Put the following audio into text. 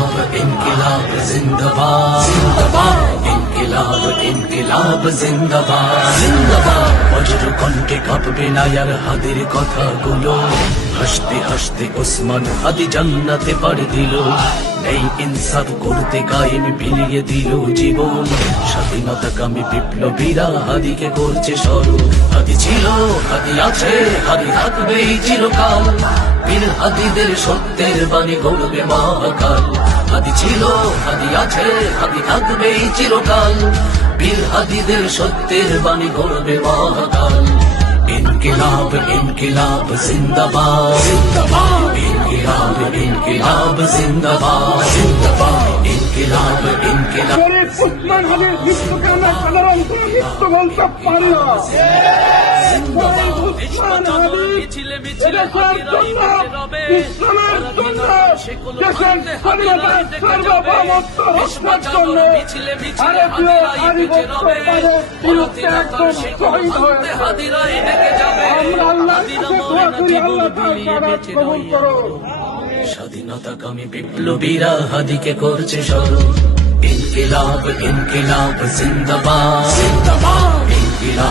ইনকিলাব ইনকিলাব জিন্দাবাদ জিন্দাবাদ ইনকিলাব ইনকিলাব জিন্দাবাদ জিন্দাবাদ বজ্র কণ্ঠে কাঁপবে না আর হাদির কথাগুলো হাসতে হাসতে ওসমান হাদি জান্নাতে পাড়ি দিল নেই ইনসাফ করতে কায়েম বিলিয়ে দিল জীবন স্বাধীনতাকামী বিপ্লবীরা হাদিকে করছে স্মরণ হাদি ছিল হাদি আছে হাদি থাকবেই চিরকাল বীর হাদিদের সত্যের বাণী গড়বে মহাকাল হাদি ছিল হাদি আছে হাদি থাকবেই চিরকাল বীর হাদিদের সত্যের বাণী গড়বে মহাকাল ইনকিলাব ইনকিলাব জিন্দাবাদ জিন্দাবাদ ইনকিলাব ইনকিলাব জিন্দাবাদ জিন্দাবাদ ইনকিলাব ইনকিলাব শরীফ ওসমান হাদির মৃত্যুকে আমরা সাধারণত মৃত্যু বলতে পারি না। শরীফ ওসমান হাদি এদেশের জন্য ইসলামের জন্য দেশের স্বাধীনতার সার্বভৌমত্ব রক্ষার জন্য ভারতীয় আধিপত্যবাদের বিরুদ্ধে একদম শহীদ হয়েছে। আমরা আল্লাহর কাছে দোয়া করি, আল্লাহ তার শাহাদাত কবুল করুন। স্বাধীনতাকামী বিপ্লবীরা হাদিকে করছে স্মরণ ইনকিলাব ইনকিলাব জিন্দাবাদ জিন্দাবাদ ইনকিলাব